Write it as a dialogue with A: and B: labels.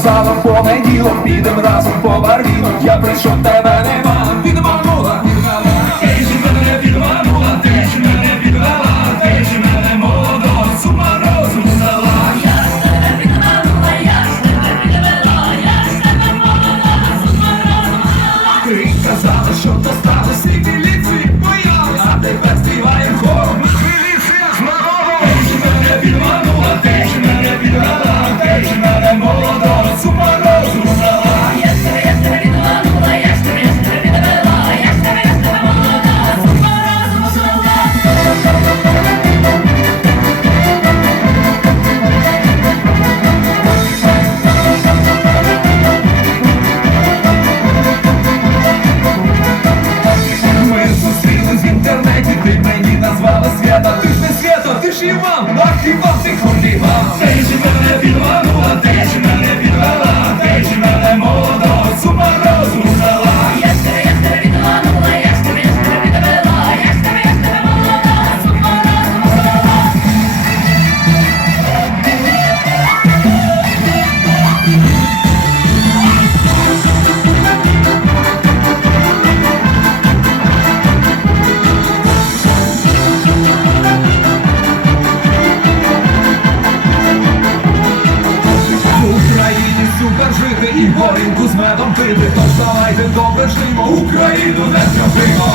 A: сказала, по меніло, підем разом по барвіну. Я прийшов та. света, ты ж не света, ты ж Иван, ах Иван, ты хоть Иван. з медом пити, тож давайте добре жимо Україну не зробимо.